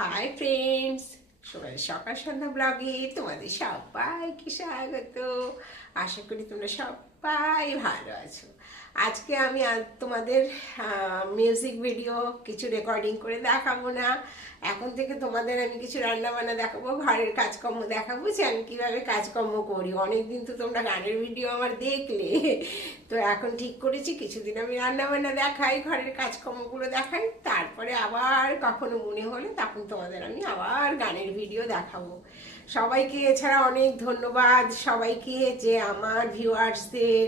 Hi friends, সকাল সন্ধ্যা ব্লগে তোমাদের সবাইকে স্বাগত। আশা করি তোমরা সবাই ভালো আছো। আজকে আমি তোমাদের মিউজিক ভিডিও কিছু রেকর্ডিং করে দেখাবো না। এখন থেকে তোমাদের আমি কিছু রান্না বান্না দেখাবো, ঘরের কাজকর্ম দেখাবো যে আমি কীভাবে কাজকর্ম করি। অনেকদিন তো তোমরা গানের ভিডিও আমার দেখলে, তো এখন ঠিক করেছি কিছুদিন আমি রান্না বান্না দেখাই, ঘরের কাজকর্মগুলো দেখাই, তারপরে আবার কখনো মনে হলে তখন তোমাদের আমি আবার গানের ভিডিও দেখাবো। সবাইকে এছাড়া অনেক ধন্যবাদ সবাইকে, যে আমার ভিউয়ার্সদের,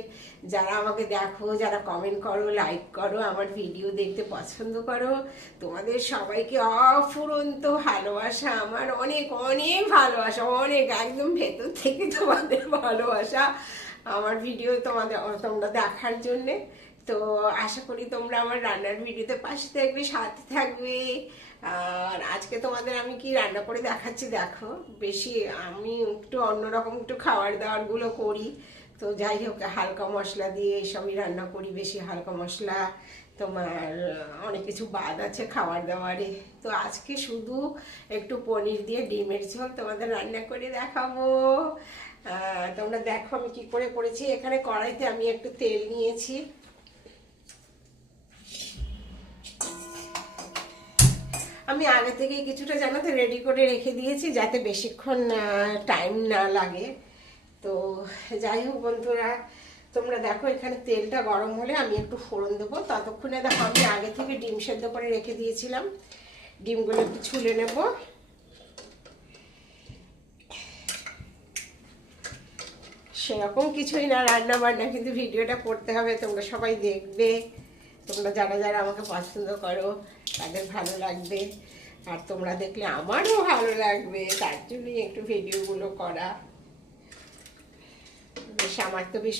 যারা আমাকে দেখো, যারা কমেন্ট করো, লাইক করো, আমার ভিডিও দেখতে পছন্দ করো, তোমাদের সবাইকে অফুরন্ত ভালোবাসা, আমার অনেক অনেক ভালোবাসা, অনেক একদম ভেতর থেকে তোমাদের ভালোবাসা আমার ভিডিও তোমরা দেখার জন্যে। তো আশা করি তোমরা আমার রান্নার ভিডিওতে পাশে থাকবে, সাথে থাকবে। আর আজকে তোমাদের আমি কি রান্না করে দেখাচ্ছি দেখো। বেশি আমি একটু অন্যরকম একটু খাবার দাবারগুলো করি, তো যাই হোক হালকা মশলা দিয়ে এসবই রান্না করি, বেশি হালকা মশলা। তোমার অনেক কিছু বাদ আছে খাবার দাবারে। তো আজকে শুধু একটু পনির দিয়ে ডিমের ঝোল তোমাদের রান্না করে দেখাবো। তোমরা দেখো আমি কি করে করেছি। এখানে কড়াইতে আমি একটু তেল নিয়েছি, আমি আগে থেকেই কিছুটা জানাতে রেডি করে রেখে দিয়েছি যাতে বেশিক্ষণ টাইম না লাগে। তো যাই হোক বন্ধুরা, তোমরা দেখো এখানে তেলটা গরম হলে আমি একটু ফোড়ন দেবো। ততক্ষণে দেখো আমি আগে থেকে ডিম সেদ্ধ করে রেখে দিয়েছিলাম, ডিমগুলো একটু ছুলে নেব। সেরকম কিছুই না, রান্না বান্না, কিন্তু ভিডিওটা করতে হবে, তোমরা সবাই দেখবে। তোমরা যারা যারা আমাকে পছন্দ করো তাদের ভালো লাগবে, আর তোমরা দেখলে আমারও ভালো লাগবে, তার জন্যই একটু ভিডিওগুলো করা। বেশ আমার তো বেশ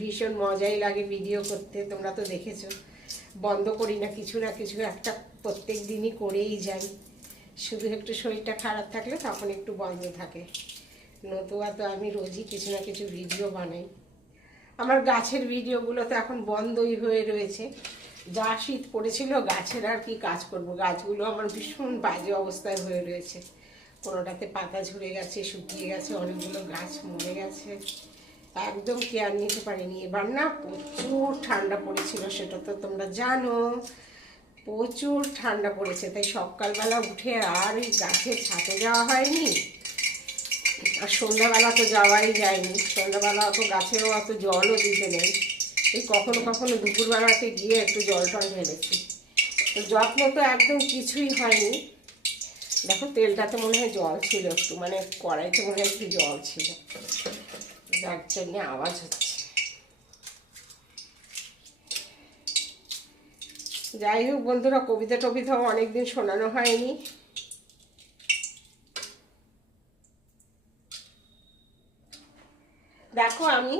ভীষণ মজাই লাগে ভিডিও করতে, তোমরা তো দেখেছো। বন্ধ করি না, কিছু না কিছু একটা প্রত্যেক দিনই করেই যাই। শুধু একটু শরীরটা খারাপ থাকলে তখন একটু বন্ধ থাকে, নতুবা তো আমি রোজই কিছু না কিছু ভিডিও বানাই। আমার গাছের ভিডিওগুলো তো এখন বন্ধই হয়ে রয়েছে। যা শীত পড়েছিল গাছের আর কি কাজ করব, গাছগুলো আমার ভীষণ বাজে অবস্থায় হয়ে রয়েছে। কোনোটাতে পাতা ঝরে গেছে, শুকিয়ে গেছে, অনেকগুলো গাছ মরে গেছে, একদম কেয়ার নিতে পারিনি। এবার না প্রচুর ঠান্ডা পড়েছিল, সেটা তো তোমরা জানো, প্রচুর ঠান্ডা পড়েছে, তাই সকালবেলা উঠে আর ওই গাছের ছাদে যাওয়া হয়নি, আর সন্ধ্যাবেলা তো যাওয়াই যায়নি। সন্ধ্যাবেলা অত গাছেও অত জলও দিতে নেই, এই কখনো কখনো দুপুরবেলাতে গিয়ে একটু জল টল ঢেলেছি। তো যত্ন তো একদম কিছুই হয়নি। দেখো তেলটাতে মনে হয় জল ছিল একটু, মানে কড়াইতে মনে হয় একটু জল ছিল, যার জন্য আওয়াজ হচ্ছে। যাই হোক বন্ধুরা, কবিতা টবিতাও অনেকদিন শোনানো হয়নি। দেখো আমি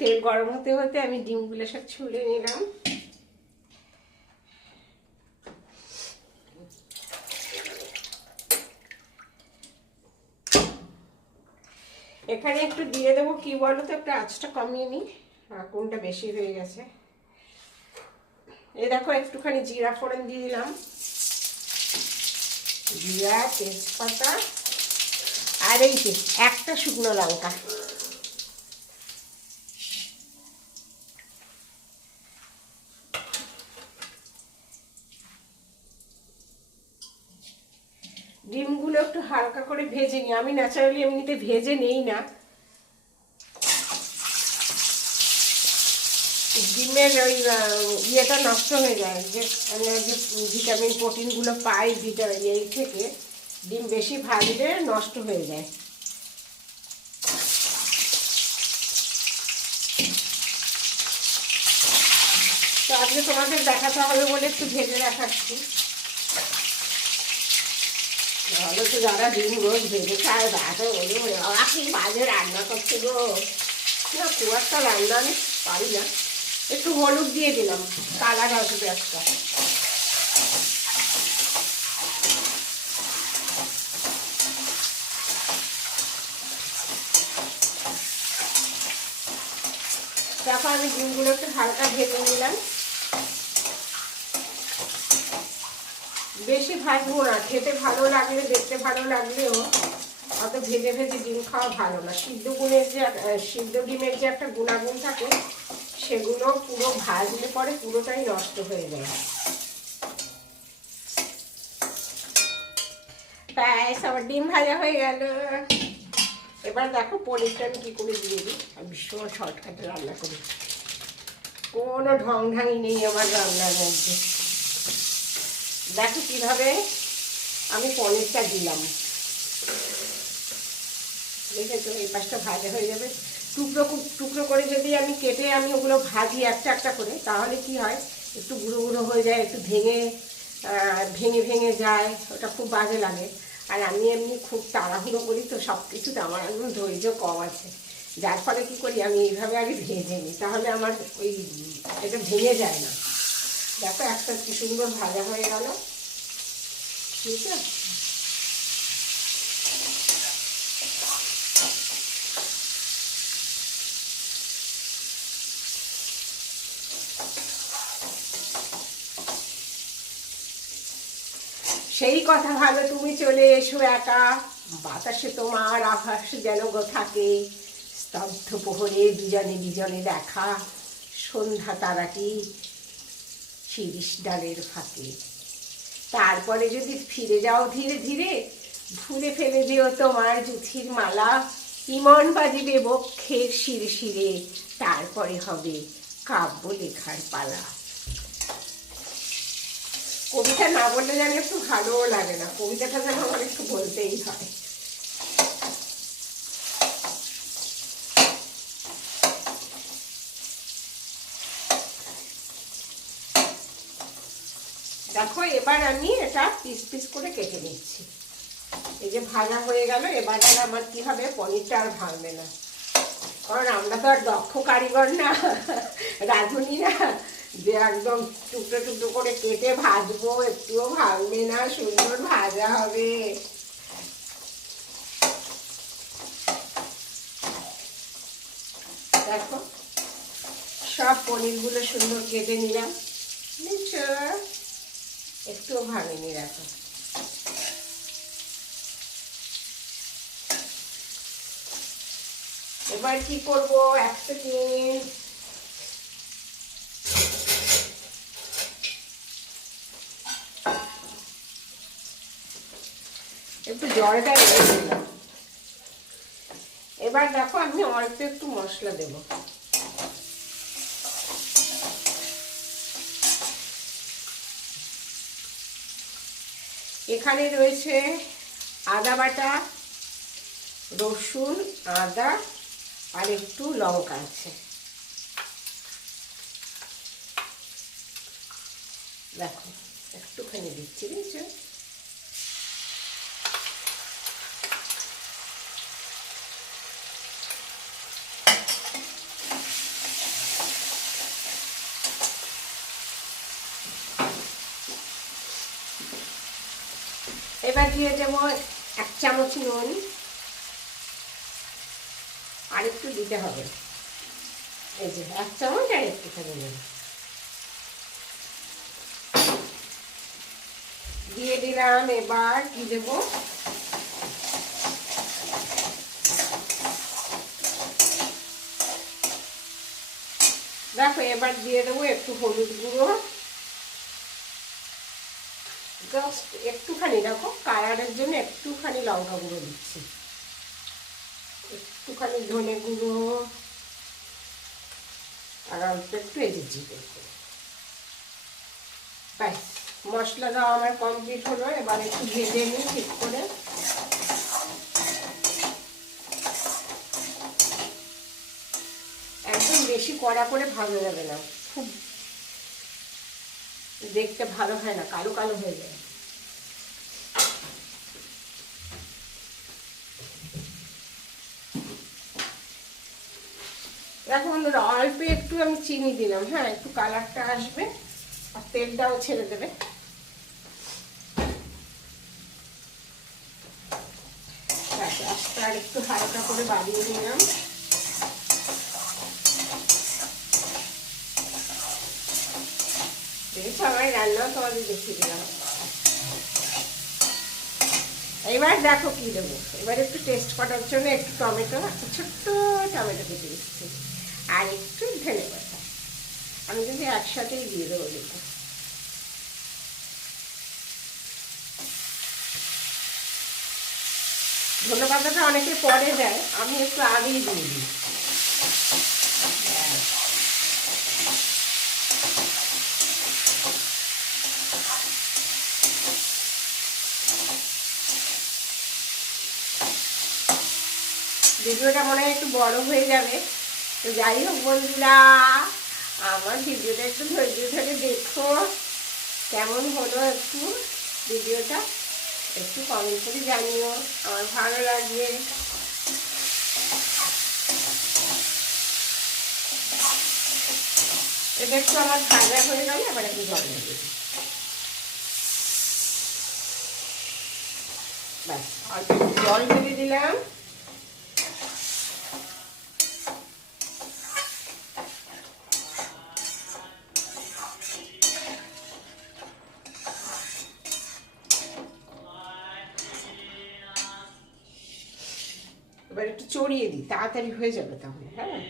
তেল গরম হতে হতে আমি ডিমগুলো সব ছুলে নিলাম। এখানে একটু দিয়ে দেবো কি বলো তো, একটু আঁচটা কমিয়ে নিই, কোনটা বেশি হয়ে গেছে। এই দেখো একটুখানি জিরা ফোড়ন দিয়ে দিলাম, জিরা, তেজপাতা, আর এই যে একটা শুকনো লঙ্কা। ডিমগুলো একটু হালকা করে ভেজে নিই, আমি ন্যাচারালি এমনিতে ভেজে নেই না। ডিমের ওই ইয়েটা নষ্ট হয়ে যায়, যে আমরা যে ভিটামিন প্রোটিনগুলো পাই ভিটামিন এই থেকে, ডিম বেশি ভাজলে নষ্ট হয়ে যায়। তো আজকে তোমাদের দেখাতে হবে বলে একটু ভেজে দেখাচ্ছি। তাহলে তো যারা ডিম রোজ ভেজে খায় তারা বলে বাবা কি বাজে রান্না করছে গো। না খুব একটা রান্না আমি পারি না। একটু হলুদ দিয়ে দিলাম, কালার আসবে একটা। তারপর আমি ডিমগুলো একটু হালকা ভেজে নিলাম, বেশি ভাজবো না, খেতে ভালো লাগলে, দেখতে ভালো লাগলেও অত ভেজে ভেজে ডিম খাওয়া ভালো না। সিদ্ধ ডিমের যে একটা গুণাগুণ থাকে সেগুলো পুরো ভাজলে পরে পুরোটাই নষ্ট হয়ে যায়। ব্যাস আমার ডিম ভাজা হয়ে গেল। এবার দেখো পনিরটা আমি কী করে দিয়ে দিই। আর ভীষণ শর্টকাটে রান্না করি, কোনো ঢং ঢাঙি নেই আমার রান্নার মধ্যে। দেখো কীভাবে আমি পনিরটা দিলাম, দেখেছো? এই পাশটা ভাজা হয়ে যাবে। টুকরো টুকরো করে যদি আমি কেটে আমি ওগুলো ভাজি একটা একটা করে, তাহলে কি হয়, একটু গুঁড়ো গুঁড়ো হয়ে যায়, একটু ভেঙে ভেঙে ভেঙে যায়, ওটা খুব বাজে লাগে। আর আমি এমনি খুব তাড়াহুড়ো করি, তো সব কিছুতে আমার একদম ধৈর্য কম আছে, যার ফলে কী করি, আমি এইভাবে আগে ভেজে নিই, তাহলে আমার ওই এটা ভেঙে যায় না। দেখো একটা কি সুন্দর ভাজা হয়ে গেল, ঠিক আছে? সেই কথা ভালো, তুমি চলে এসো একা, বাতাসে তোমার আভাস যেন গো থাকে, স্তব্ধ প্রহরে দুজনে দুজনে দেখা, সন্ধ্যা তারাটি শিরিষ ডালের ফাঁকে। তারপরে যদি ফিরে যাও ধীরে ধীরে, ভুলে ফেলে যেও তোমার জুথির মালা, ইমন বাজিবে বক্ষের শিরে শিরে, তারপরে হবে কাব্য লেখার পালা। কবিতা না বললে যেন একটু ভালোও লাগে না, কবিতাটা যেন আমার একটু বলতেই হয়। দেখো এবার আমি এটা পিস পিস করে কেটে নিচ্ছি। এই যে ভাজা হয়ে গেল, এবার আর আমার কি হবে, পনিরটা আর ভাঙবে না, কারণ আমরা তো আর দক্ষ কারিগর না, রাঁধুনি না, যে একদম টুকরো টুকরো করে কেটে ভাজবো, একটুও ভাঙবে না, সুন্দর ভাজা হবে। দেখো সব পনিরগুলো সুন্দর কেটে নিলাম, একটুও ভাঙেনি। দেখো এবার কি করবো, এক সেকেন্ড, একটু জলটা রেখে দিলাম। এবার দেখো আমি অল্প একটু মশলা দেব। এখানে রয়েছে আদা বাটা, রসুন, আদা আর একটু লঙ্কা আছে। দেখো একটুখানি দিচ্ছি, বুঝছো? এবার দিয়ে দেবো 1 চামচ নুন, আর একটু দিতে হবে, এই যে 1 চামচ আর একটুখানি নুন দিয়ে দিলাম। এবার কি দেবো, দেখো এবার দিয়ে দেবো একটু হলুদ গুঁড়ো, জাস্ট একটুখানি, দেখো কালারের জন্য একটুখানি লঙ্কা গুঁড়ো দিচ্ছি, একটুখানি ধনে গুঁড়ো, আর অল্প একটু জিরে। ব্যাস মশলা দেওয়া আমার কমপ্লিট হলো। এবার একটু ভেজে নিই ঠিক করে। একদম বেশি কড়া করে ভাজা যাবে না, খুব দেখতে ভালো হয় না, কালো কালো হয়ে যায়। দেখো বন্ধুরা, অল্প একটু আমি চিনি দিলাম, হ্যাঁ, একটু কালারটা আসবে আর তেলটাও ছেড়ে দেবে। আস্তে আর একটু হালকা করে বাড়িয়ে নিলাম। দেখো আমার রান্নাও তোমাদের দেখিয়ে দিলাম। এবার দেখো কি দেবো, এবার একটু টেস্ট করার জন্য একটু টমেটো, একটা ছোট্ট টমেটো কেটে দিচ্ছি, আর একটু ধনে পাতা। আমি কিন্তু একসাথেই দিয়ে দেবো দেখো। ধনে পাতাটা অনেকে পরে দেয়, আমি একটু আগেই দিয়ে দিই। ভিডিওটা মনে হয় একটু বড় হয়ে যাবে, তো যাই হোক বন্ধুরা, আমার ভিডিওটা একটু ধৈর্য ধরে দেখো কেমন হলো। একটু ভিডিওটা একটু কমেন্ট করে জানিও, আমার ভালো লাগবে। এটা একটু আমার ভাজা হয়ে গেলে আবার একটু জল দিয়ে দিই। ব্যাস, অল্প একটু জল দিয়ে দিলাম। এবার একটু চড়িয়ে দিই, তাড়াতাড়ি হয়ে যাবে তাহলে। হ্যাঁ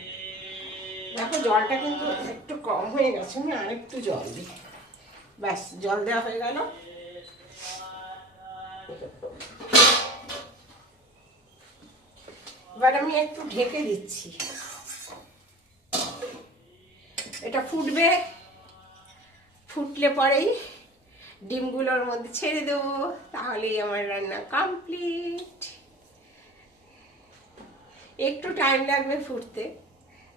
দেখো জলটা কিন্তু একটু কম হয়ে গেছে, আমি আর একটু জল দিই। ব্যাস, জল দেওয়া হয়ে গেল। এবার আমি একটু ঢেকে দিচ্ছি, এটা ফুটবে। ফুটলে পরেই ডিমগুলোর মধ্যে ছেড়ে দেবো, তাহলেই আমার রান্না কমপ্লিট। একটু টাইম লাগবে ফুটতে।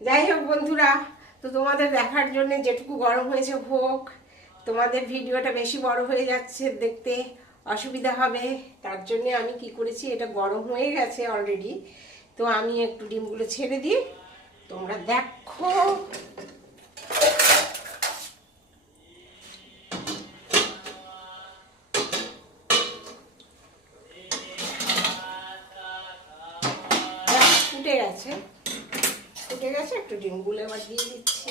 যাই হোক বন্ধুরা, তো তোমাদের দেখার জন্য যেটুকু গরম হয়েছে হোক, তোমাদের ভিডিওটা বেশি বড় হয়ে যাচ্ছে, দেখতে অসুবিধা হবে, তার জন্য আমি কি করেছি, এটা গরম হয়ে গেছে অলরেডি, তো আমি একটু ডিমগুলো ছেড়ে দিই, তোমরা দেখো। ফুটে গেছে, ফুটে গেছে, একটু ডিমগুলো এবার দিয়ে দিচ্ছি।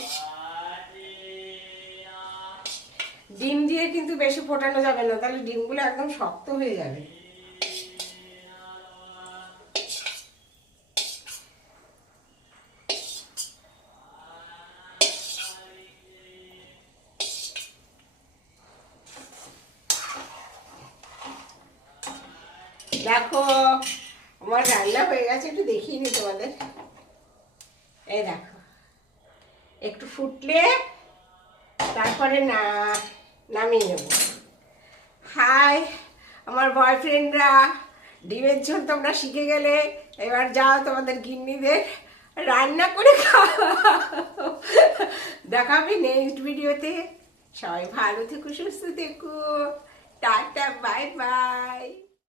ডিম দিয়ে কিন্তু বেশি ফোটানো যাবে না, তাহলে ডিমগুলো একদম শক্ত হয়ে যাবে। দেখো আমার রান্না হয়ে গেছে, একটু দেখিয়ে নি তোমাদের। এই দেখো, একটু ফুটলে তারপরে নামিয়ে নেব। হাই আমার বয়ফ্রেন্ডরা, ডিমের ঝোল তোমরা শিখে গেলে, এবার যাও তোমাদের গিন্নিদের রান্না করে খাও। দেখাবি নেক্সট ভিডিওতে। সবাই ভালো থেকো, সুস্থ থেকো, টাটা, বাই বাই।